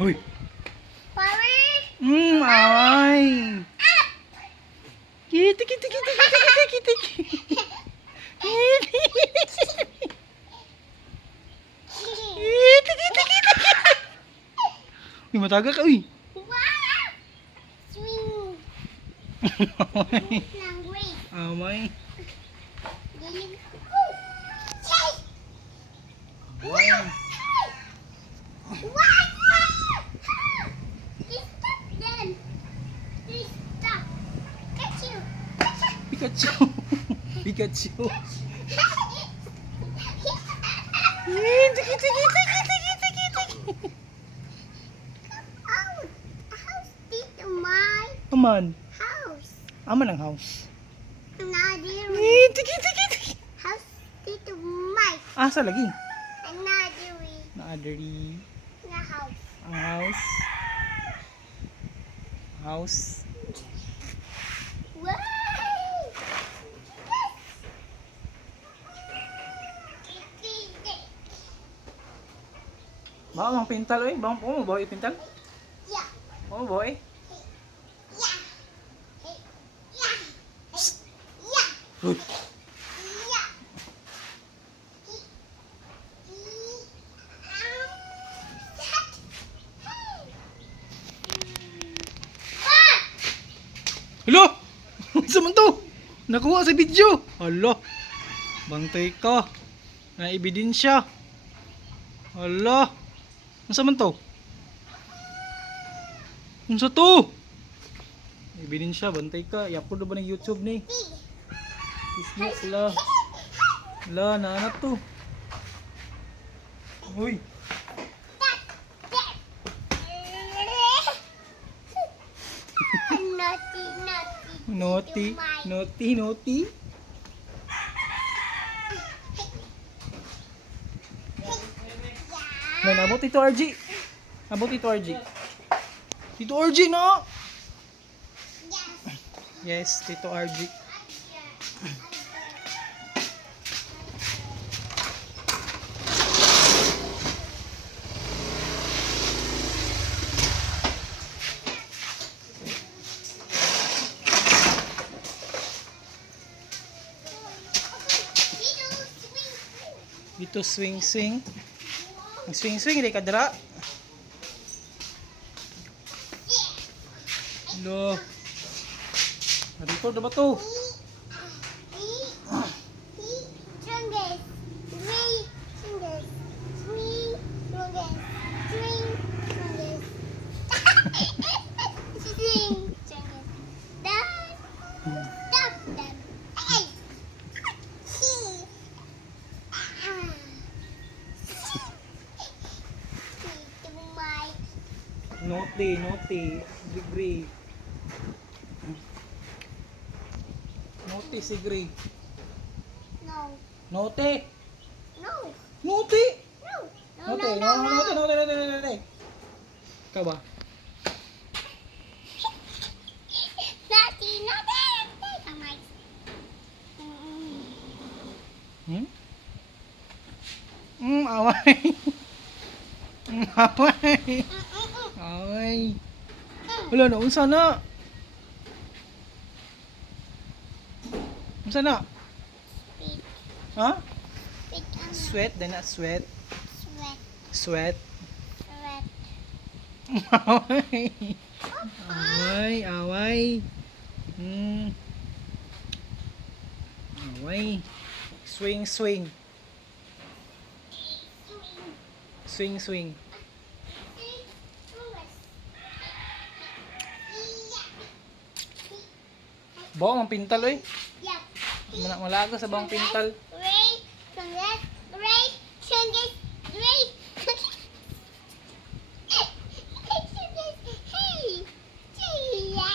Uy. Power. Ay. Kiti, kiti, kiti, kiti, kiti, kiti. Kiti, kiti, kiti, kiti. Uy, mataga ka, uy. Wow. Swing. Language. Amay. Galing. Wow. What? Please stop them. Please stop. Catch you. Pikachu. Pikachu. Kiti, kiti, kiti, kiti, kiti, kiti. Oh, how's this my Aman. house? Aman ang house. Another. Kiti, kiti, kiti. How's this my Asa lagi? another Naadari. na house? Ang house. House. Wow! Bawa ang pintal, oy. Bawa mo, bawa yung pintal. Yeah. Oo, bawa eh. Yeah. Yeah. Yeah. Uy. Yeah. Hello! Sa man to? Nakuha sa video. Hala. Bantay ka. Na ebidensya. Hala. Unsa man to? Unsa to? Ebidensya, bantay ka. I-upload ba ng YouTube ni? Isn't la. La, naanap to. Uy. Naughty, naughty. Naughty. Naughty, naughty. May nabot ito, RG. Nabot ito, RG. Tito RG, no? Yes, Tito RG. Dito swing swing. Ang swing swing hindi ka dira. Lo. Record na ba to? Naughty, naughty. Degree. Naughty si Gray. No, Naughty. no, Naughty. no, no, Naughty. no, no, Naughty, no. naughty, naughty, naughty. Ikaw ba? Naughty, naughty. Kamay. Hmm? Away. Away. Away. Wala na, unsa na? Unsa na? Ha? Sweat, then na sweat. Sweat, Sweat. sweat. Away. Away, away. Away. Swing, swing. Swing, swing. Bawang ang pintal eh. Yeah. Malaga sa bawang pintal. Ray, Chungus, Ray, Chungus, Ray. Hey, Chia.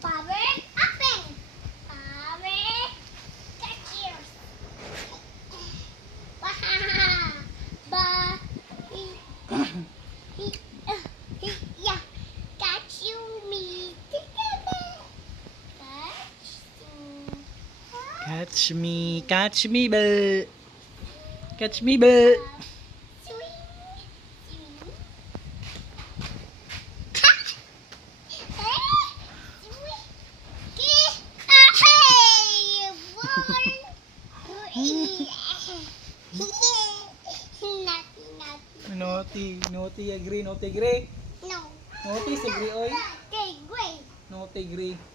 Power up. Power Catch me, Bill. Catch me, Bill. Naughty, agree, naughty, agree. No. Naughty, agree, oy. Okay, great. Naughty, agree.